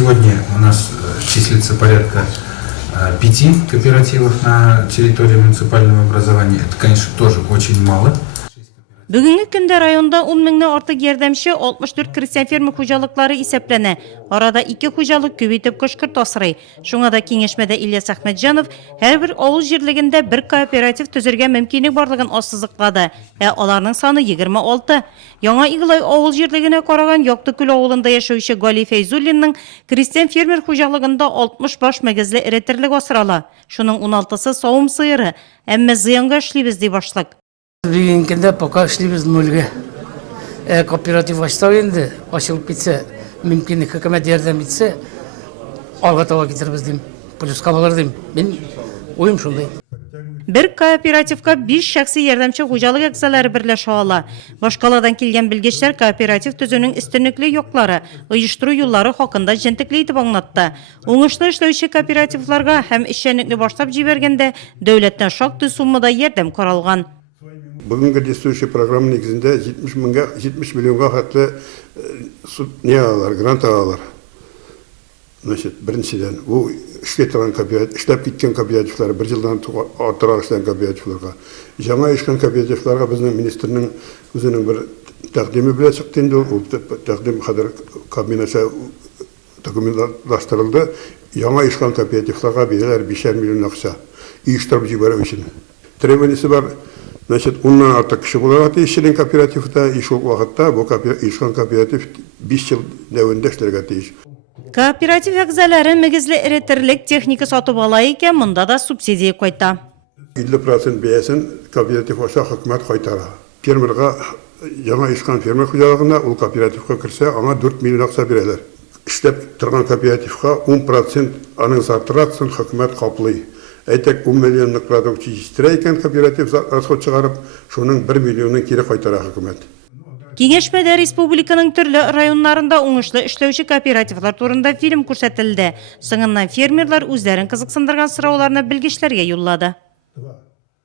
Сегодня у нас числится порядка 5 кооперативов на территории муниципального образования. Это, конечно, тоже очень мало. Бүгінгі күнде районда 10 меңнен артық ярдәмче 64 крестьян ферма хуҗалыклары исәпләнә. Арада 2 хуҗалык көбейтеп кышкырт асрый. Шуңа да киңәшмәдә Ильяс Әхмәтҗанов һәрбер авыл җирлегендә бер кооператив төзергә мөмкинлек барлыгын ассызыклады. Аларның саны 26. Яңа Иглай авыл җирлегенә караган Яктыкүл авылында яшәүче Гали Фәйзуллинның крестьян фермер хуҗалыгында 60 баш мөгезле эретерлек асрала. Шуның 16-сы савым сыеры. Әмма зыянга эшлибез ди башлык. Бүгінкенде пока эшлибез нольге. Кооператив ачсак енді, ачылып кетсе, мүмкін хөкүмәт ярдәм итсе, алга таба китербез дим. Плюска булыр дим. Мен уем шундай. Бер кооперативка 5 шәхси ярдәмче хуҗалык әгъзалары берләшә ала. Башкаладан килгән белгечләр кооператив төзүнең өстенлекле яклары, оештыру юллары хакында җентекле итеп аңлатты. Уңышлы эшләүче кооперативларга һәм эшчәнлекне башлап җибәргәндә дәүләттән шактый суммада ярдәм каралган. Бүгінгі действующий программа негізінде 70 миллионға хәтлі не алалар, грант алалар. Біріншіден, бұл ішлеп кеткен кооперативлар, бір жылдан артыра ішлеген кооперативларға. Жаңа ішкен кооперативларға біздің министрінің өзінің бір тәқдемі біле шықтенді, ол тәқдем қадыр комбинация документлаштырылды. Жаңа ішкен кооперативларға берелер 5 миллион ақша. Үйіштіріп жіберу үшін. Требованиясы бар. Ondan artık kişi olarak da işçilerin kooperatifte iş vakitte bu işkan kooperatif 5 yıl devinde işlerge değiş. Кооператив әгъзалары мөгезле эретерлек техника сатып ала икән, монда да субсидия кайта. 50% бәясен коопeratif аша хөкүмәт кайтара. Фермерга яңа işkan фермер хуҗалыгына ул кооперативка кирсә, аңа 4 миллион акча бирәләр. Эшләп торган кооперативка 10% аның зарплатасын хөкүмәт каплый. Әйтек 10 миллионлық продукция җитештерә икән кооператив расход чыгарып, шуның 1 миллионын кире кайтара хөкүмәт. Киңәшмәдә республиканың төрле районнарында уңышлы эшләүче кооперативлар турында фильм күрсәтелде. Соңыннан фермерлар үзләрен кызыксындырган сорауларны белгечләргә юллады.